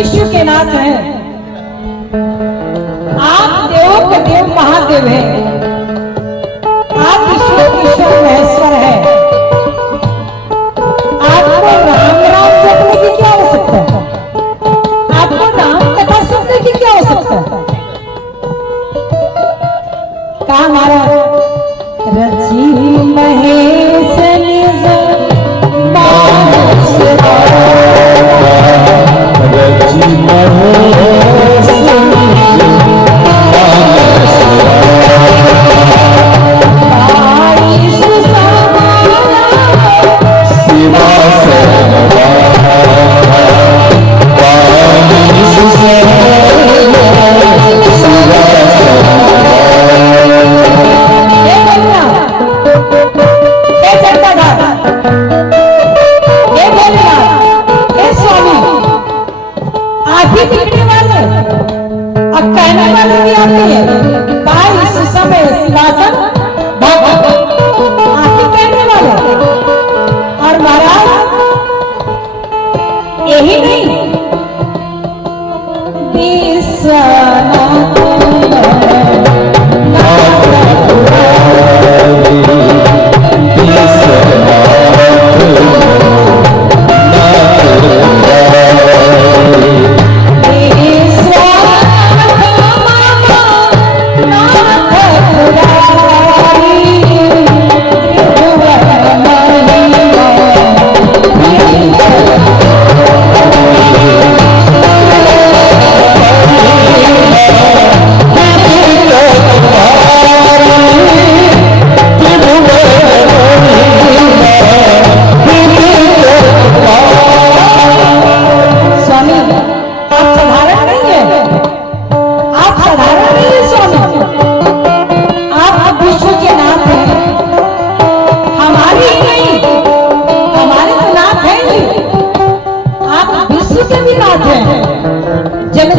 विश्व के नाथ हैं, आप देवों के देव महादेव हैं, आप ईश्वर ईश्वर महेश्वर है। आपको राम राम जपने की क्या आवश्यकता है? आपको राम कथा सुनने की क्या आवश्यकता है? कहा महाराज रची महेश निज मानस रची महेश निज मानस आई सुसमाया शिवा सर्वदा पानी सुसमाया शिवा सर्वदा। दिखने वाले अब कहने वाले भी आते हैं भाई सुसमय शिवासन आप ही कहने वाले। और महाराज यही नहीं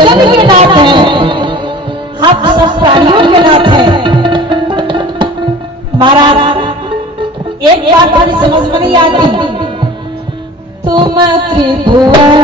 जन के नाथ हैं, आप सब प्राणियों के नाथ हैं। महाराज एक बात मेरी समझ में नहीं आती, तुम त्रिभुवन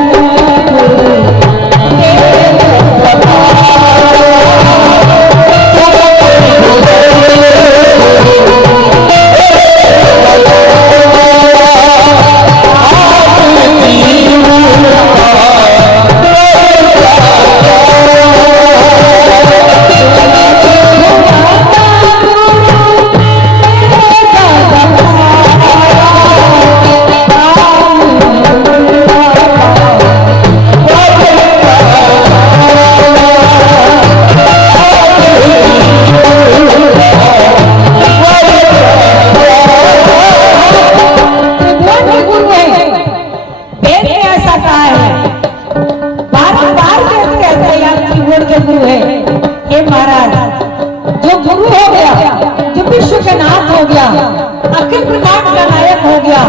अखिल ब्रह्मांड का नायक हो गया,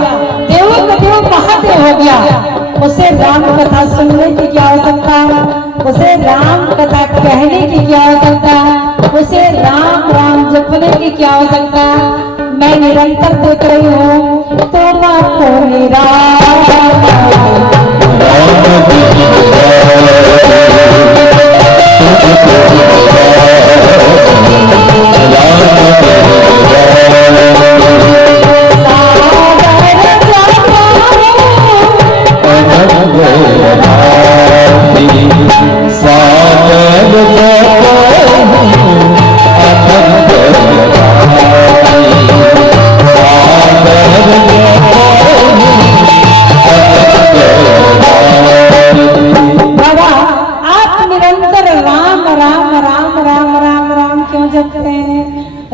देवों का देव महादेव हो गया, उसे राम कथा सुनने की क्या आवश्यकता, उसे राम कथा कहने की क्या आवश्यकता, उसे राम राम जपने की क्या आवश्यकता। मैं निरंतर देख रही हूँ तुम आपको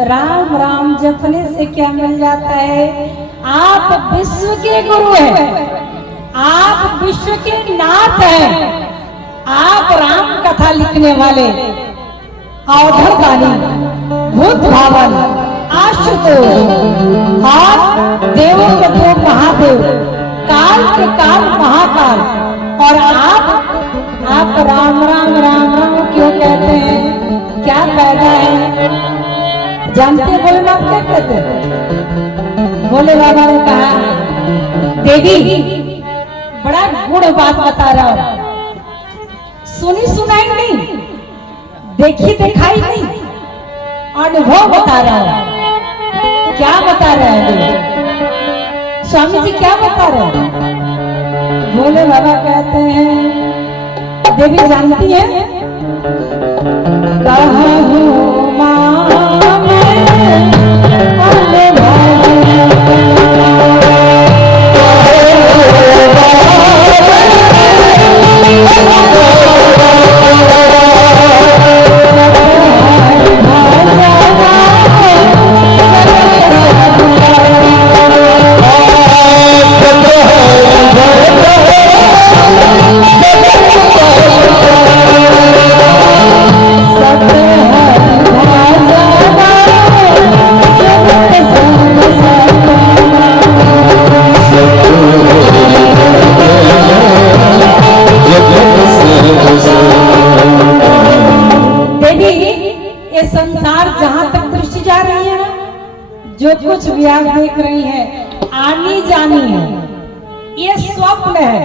राम राम जपने से क्या मिल जाता है? आप विश्व के गुरु हैं, आप विश्व के नाथ हैं, आप राम कथा लिखने वाले अवधरदानी भूत भावन आशुतोष और देवों के देव महादेव काल के काल महाकाल। और आप राम राम राम राम क्यों कहते हैं? क्या फायदा है? जानते भोलेनाथ क्या कहते हैं? भोले बाबा ने कहा देवी बड़ा गुड़ बात बता रहा हूं, सुनी सुनाई नहीं, देखी दिखाई नहीं, अनुभव बता रहा है। क्या बता रहे हैं स्वामी जी, क्या बता रहे हैं? भोले बाबा कहते हैं, देवी जानती है, कहूँ माँ मैं जो कुछ भी आप देख रही हैं आनी जानी है, ये स्वप्न है।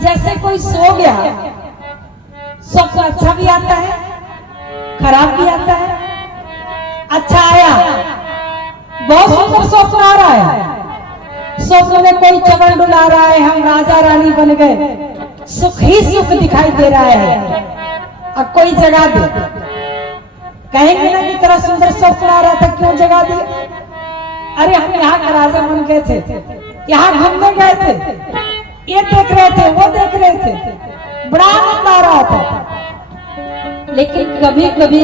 जैसे कोई सो गया, स्वप्न अच्छा भी आता है, खराब भी आता है। अच्छा आया, बहुत सुंदर स्वप्न आ रहा है, स्वप्न में कोई चमन डुला रहा है, हम राजा रानी बन गए, सुख ही सुख दिखाई दे रहा है। और कोई जगा दे, कहेंगे ना कि तेरा सुंदर स्वप्न आ रहा था, क्यों जगा दिया? अरे हम यहाँ का राजा बन गए थे, यहाँ घूमने गए थे, ये देख रहे थे, वो देख रहे थे, बड़ा आनंद आ रहा था। लेकिन कभी कभी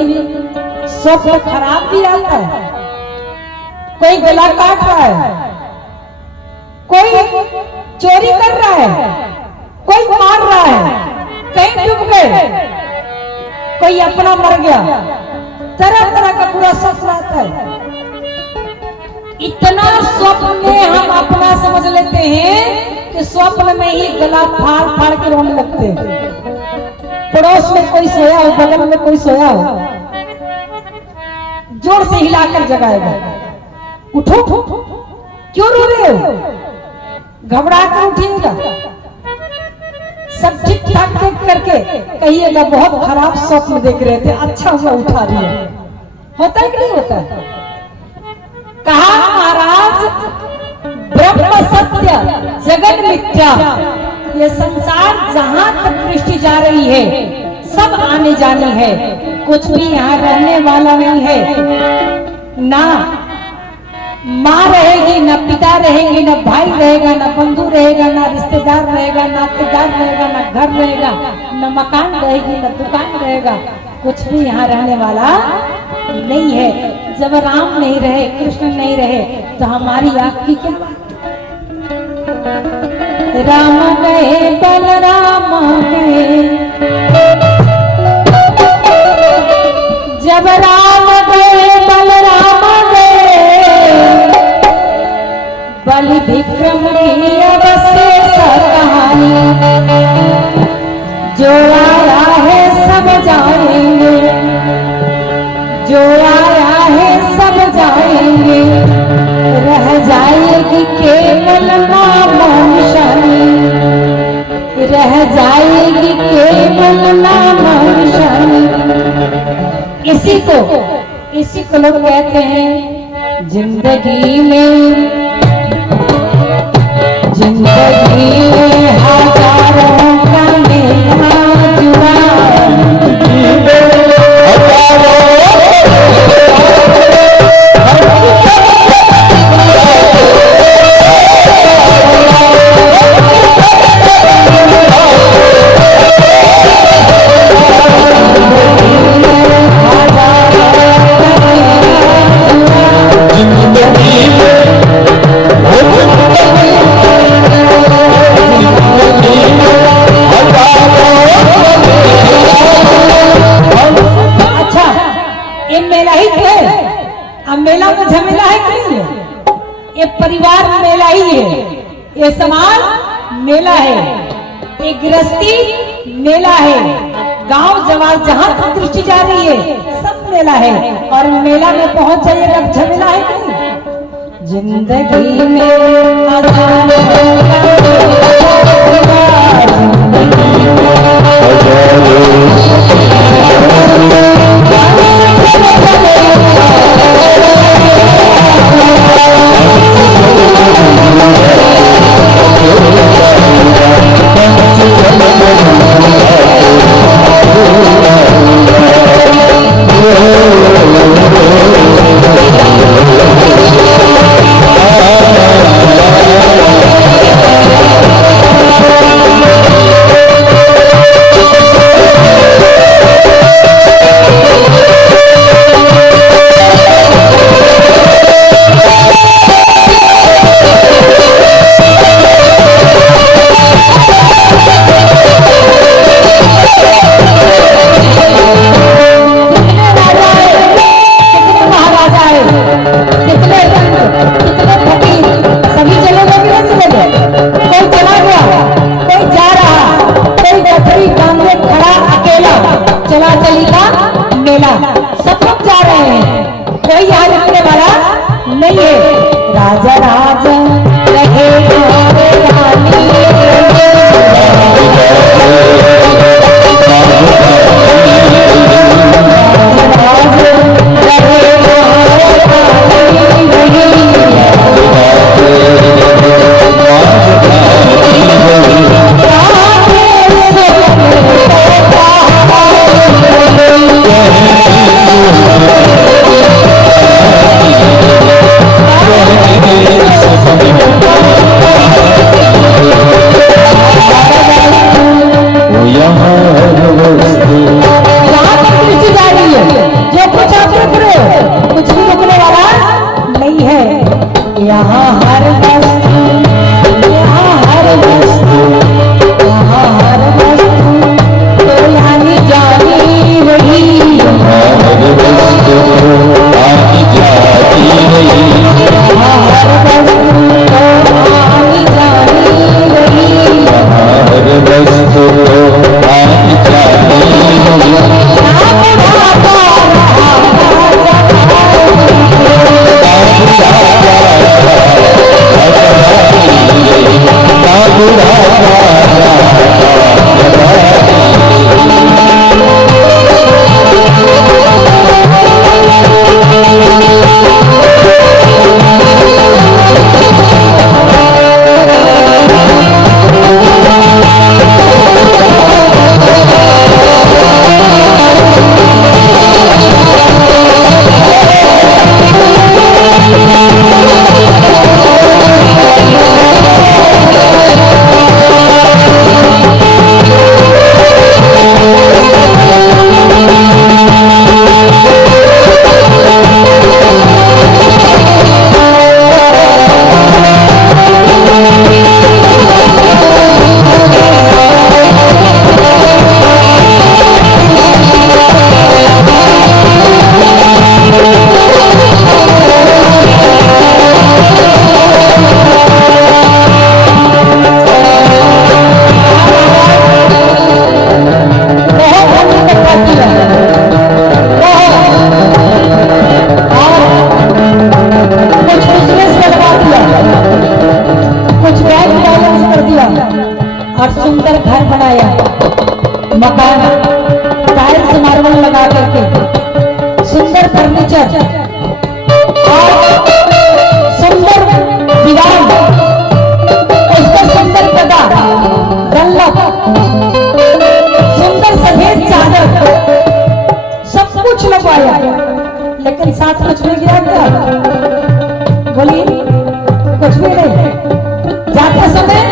स्वप्न खराब भी आता है। कोई गला काट रहा है, कोई चोरी कर रहा है, कोई मार रहा है, कहीं डूब गए, कोई अपना मर गया, तरह तरह का बुरा स्वप्न आता है। इतना स्वप्न में हम अपना समझ लेते हैं कि स्वप्न में ही गला फाड़ फाड़ के रोने लगते हैं। पड़ोस में कोई सोया हो, बगल में कोई सोया हो, जोर से हिलाकर जगाएगा, उठो, क्यों रो रहे हो? घबरा कर उठिएगा। सब ठीक ठाक देख करके कहिएगा बहुत खराब स्वप्न देख रहे थे, अच्छा हुआ उठा दिया। होता है कि नहीं होता? कहा महाराज, ब्रह्म सत्य जगत मिथ्या, ये संसार जहां तक दृष्टि जा रही है सब आने जाने है, कुछ भी यहाँ रहने वाला नहीं है। ना माँ रहेगी, ना पिता रहेंगे, ना भाई रहेगा, ना बंधु रहेगा, ना रिश्तेदार रहेगा, नातेदार रहेगा, ना घर रहेगा, ना मकान रहेगी, ना दुकान रहेगा, कुछ भी यहाँ रहने वाला नहीं है। जब राम नहीं रहे, कृष्ण नहीं रहे, तो हमारी आपकी क्या बात? राम गए बलराम गए, जब राम गए बलराम गए, बलि विक्रम की अवशेष कहानी, जो आया है सब जाएंगे, जो आया है सब जाएंगे, रह जाएगी केवल नाम निशानी, रह जाएगी केवल नाम निशानी। इसी को लोग कहते हैं जिंदगी में हजारों का मेला जुड़ा, मेला में झमेला है कि नहीं है? ये परिवार मेला ही है, ये समाज मेला है, ये गृहस्थी मेला है, गांव जवान जहां तक दृष्टि जा रही है सब मेला है। और मेला में पहुंच जाइएगा, झमेला है कि नहीं? जिंदगी में मेला, सब लोग जा रहे हैं, कोई यहाँ रुकने वाला नहीं है। राजा राजा रहे हमारे रानी, यहाँ हर वस्तु, यहाँ हर वस्तु, यहाँ हर वस्तु तो यानी जानी रही, हर वस्तु आनी जाती रही, यहाँ हर वस्तु तो आनी जानी रही, हर वस्तु आनी जाती रही। और सुंदर घर बनाया, मकान टाइल्स मार्बल लगा करके, सुंदर फर्नीचर और सुंदर दीवार, उस पर सुंदर गदा, गल्लक, सुंदर सफेद चादर, सब कुछ लगवाया। लेकिन साथ कुछ नहीं गया क्या? बोलिए, कुछ भी नहीं। जाते समय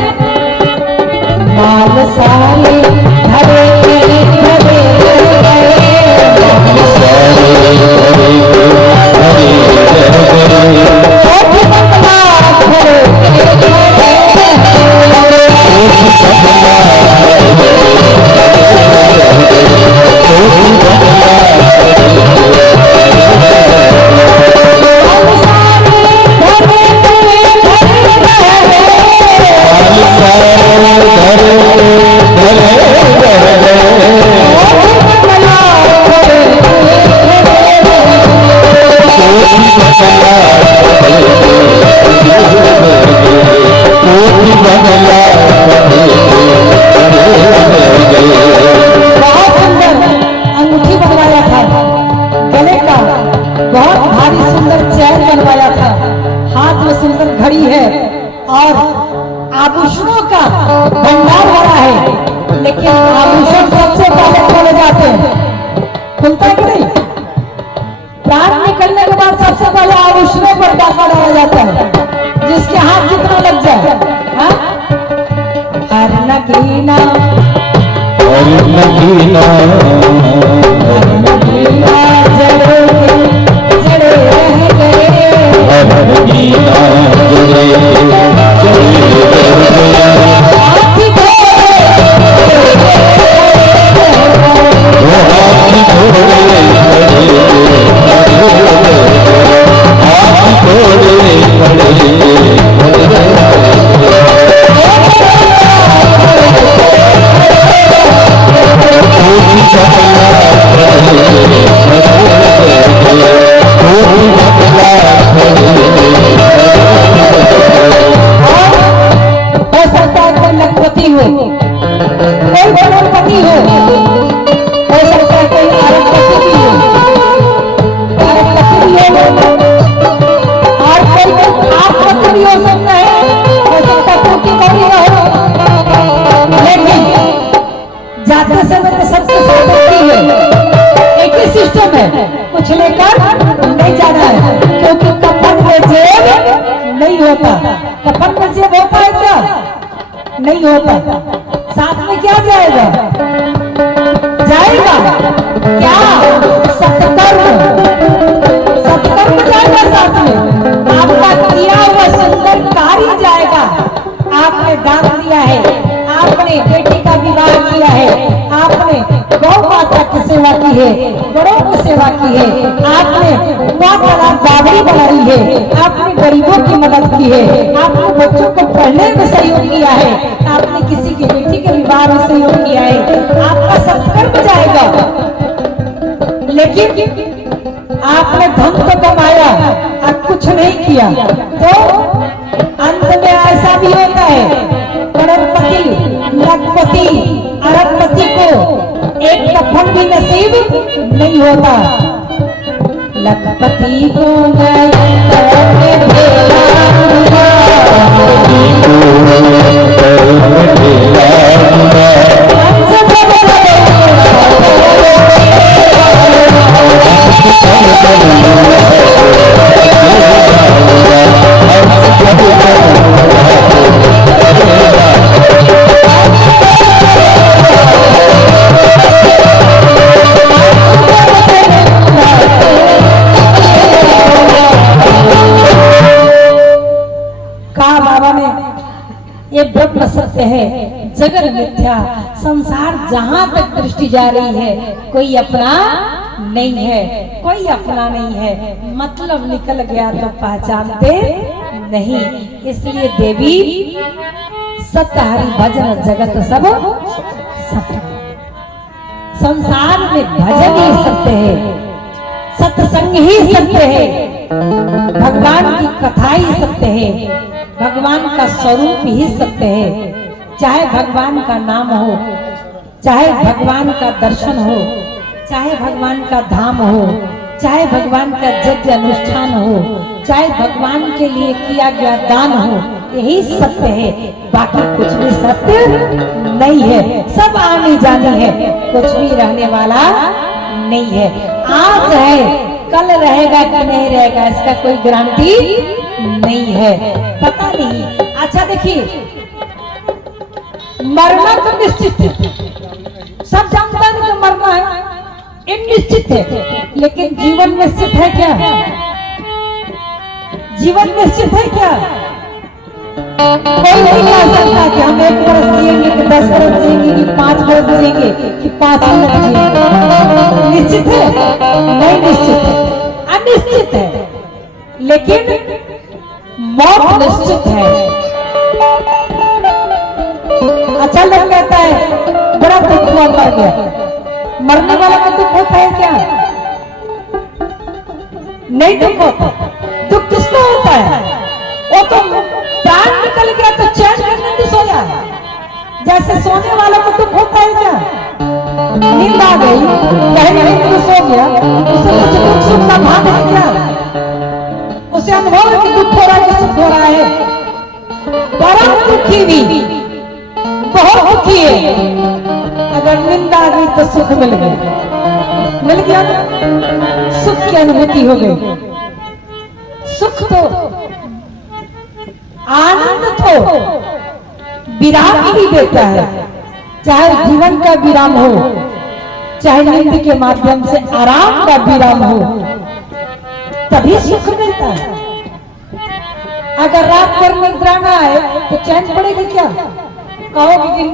माल साले घरे घरे घरे घड़ी है और आभूषणों का भंडार भरा है, लेकिन आभूषण सबसे पहले खोले जाते हैं। खुलता है कि नहीं? प्राण निकलने के बाद सबसे पहले आभूषणों पर डाका डाला जाता है, जिसके हाथ जितना लग जाए। हर नगीना जड़े रह गए, Oh, बच्चों में कुछ लेकर नहीं जाना है, क्योंकि कफन में जेब नहीं होता। कफन में जेब होता है क्या? नहीं होता। साथ में क्या जाएगा? जाएगा क्या? सत्कर्म। सत्कर्म जाएगा साथ में। आपका किया हुआ सुंदर कार्य जाएगा। आपने दान दिया है, आपने बेटी का विवाह किया है, आपने गौ माता की सेवा की है, बड़ों की सेवा की है, आपने बाबरी बनाई है, आपने गरीबों की मदद की है, आपने बच्चों को पढ़ने में सहयोग किया है, आपने किसी की बेटी के विवाह में सहयोग किया है, आपका सत्कर्म जाएगा। लेकिन आपने धन तो कमाया और कुछ नहीं किया, तो अंत में ऐसा भी होता है, करोड़पति, लखपति, अरबपति को एक कफन भी नसीब नहीं होता। लखपति को ब्रह्म सत्य है, जगत मिथ्या। संसार जहां तक दृष्टि जा रही है, कोई अपना नहीं है, कोई अपना नहीं है। मतलब निकल गया तो पहचानते नहीं। इसलिए देवी सत्य हरि भजन जगत सब सत्य। संसार में भजन ही सत्य है, सत्संग ही सत्य है, भगवान की कथा ही सत्य है, भगवान का स्वरूप ही सत्य है। चाहे भगवान का नाम हो, चाहे भगवान का दर्शन हो, चाहे भगवान का धाम हो, चाहे भगवान का यज्ञ अनुष्ठान हो, चाहे भगवान के लिए किया गया दान हो, यही सत्य है। बाकी कुछ भी सत्य नहीं है, सब आने जाने है, कुछ भी रहने वाला नहीं है। आज है, कल रहेगा कि नहीं रहेगा, इसका कोई गारंटी नहीं है, पता नहीं। अच्छा देखिए, मरना तो निश्चित है, सब जानता है कि मरना है, ये निश्चित है। लेकिन जीवन निश्चित है क्या? जीवन निश्चित है क्या? कोई नहीं कह सकता कि हम 1 वर्ष जिएंगे कि 10 वर्ष जिएंगे कि 5 वर्ष जिएंगे कि 5 मिनट जिएंगे। निश्चित है? नहीं निश्चित है, अनिश्चित है। लेकिन मौत निश्चित है। अच्छा लोग कहता है बड़ा दुख हुआ, मर गया। मरने वाला का दुख होता है क्या? नहीं दुख होता। दुख किसको होता है? वो तो प्राण निकल गया तो चैन करने भी सोया। जैसे सोने वाला को दुख होता है क्या? नींद आ गई, पहले नींद में सो गया, उसे कुछ दुख सुख का भान है क्या? उसे अनुभव है कि दुख हो रहा है कि सुख हो रहा है? परम दुखी भी बहुत दुखी है। अगर नींद आ गई तो सुख मिल गया ना, सुख की अनुभूति हो गई। सुख तो आनंद तो विराम ही देता है, चाहे जीवन का विराम हो, चाहे नींद के माध्यम से आराम का विराम हो, तभी सुख मिलता है। अगर रात भर निद्रा ना आए तो चैन पड़ेगी क्या? कहोगे कि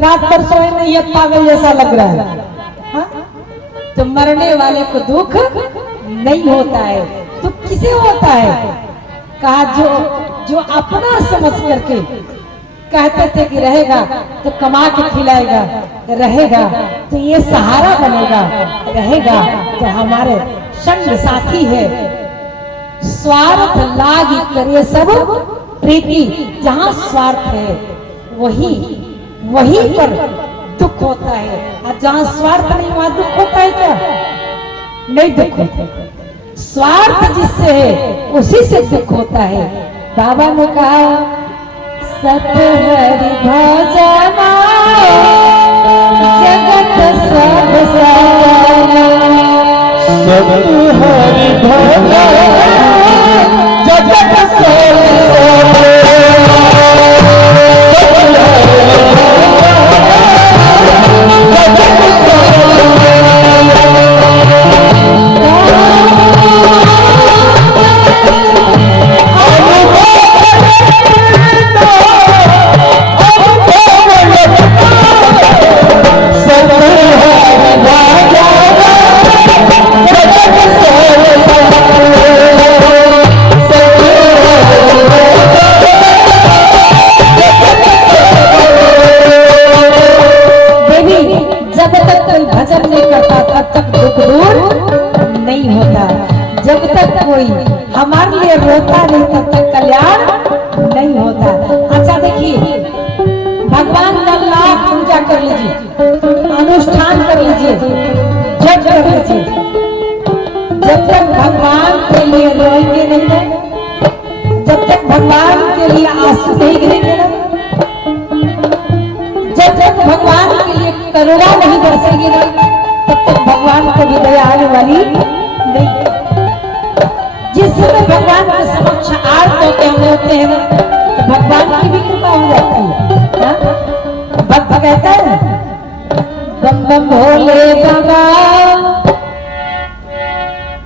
रात भर सोए नहीं है, पागल जैसा लग रहा है। हा? तो मरने वाले को दुख नहीं होता है। दुख किसे होता है? कहा जो अपना समझ करके कहते थे कि रहेगा तो कमा के खिलाएगा, रहेगा तो ये सहारा बनेगा, रहेगा तो हमारे संग साथी है। स्वार्थ लागी करे सब प्रीति, जहां स्वार्थ है वही पर दुख होता है, और जहां स्वार्थ नहीं वहां दुख होता है क्या? नहीं दुख होता। स्वार्थ जिससे है उसी से दुख होता है। बाबा ने कहा सत हरि भजना जगत सब सवना, सब हरि भजन जगत सोए भजन नहीं करता तब तक दुख दूर नहीं होता। जब तक कोई हमारे लिए रोता नहीं तब तक कल्याण नहीं होता। अच्छा देखिए, भगवान का लाख पूजा कर लीजिए, अनुष्ठान कर लीजिए, जप कर लीजिए, जब तक भगवान के लिए रोएंगे नहीं ना, जब तक भगवान के लिए आंसू नहीं गिरेंगे ना, जब तक भगवान के लिए करुणा नहीं बरसेगी ना, तब तक भगवान को भी दया आने वाली नहीं। जिस समय भगवान के समक्ष आरती होते हम होते हैं ना, तो भगवान की भी कृपा हो जाती है। भक्त कहता है बम बम भोले बाबा,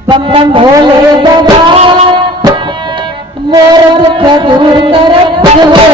बम बम भोले बाबा, मोर दुख दूर करत हो।